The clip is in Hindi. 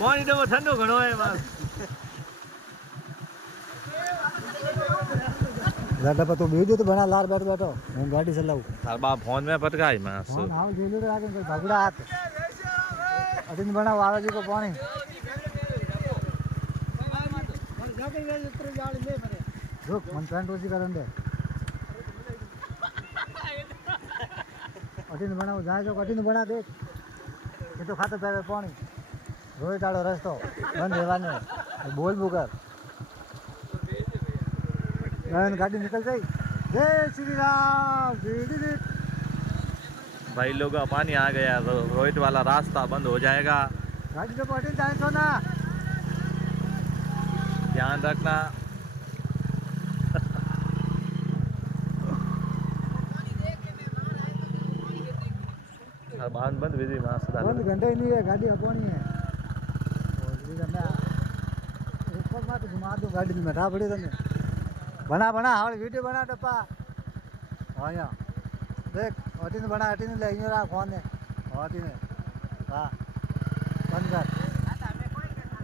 पानी तो ठंडो घणो है बस लाडा पर तो वीडियो तो बना लार बैठो बैठो मैं गाड़ी चलाऊं तार बाप फोन में पटकाई मास हां हां वीडियो तो आके भगड़ा हाथ अदिन बना वाला जी को पानी रुक मन पैंट उसी करन दे अदिन बनाओ जाए जो अदिन बना दे ये तो खाते पहले पानी रोज डालो रस्तो बंद देवाने बोल बुकर गाड़ी निकल गई जय श्री राम भाई लोग पानी आ गया तो रोहित वाला रास्ता बंद हो जाएगा गाड़ी तो पटी जाए तो ना ध्यान रखना बांध बंद विधि बंद घंटे ही नहीं है गाड़ी अपनी है ऊपर में तो घुमा दो गाड़ी में बैठा पड़े तने बना बना हाल वीडियो बना टप्पा हाँ यहाँ देख अटी ने बना अटी ने ले यूँ रहा फोन ने अटी ने हाँ बंद कर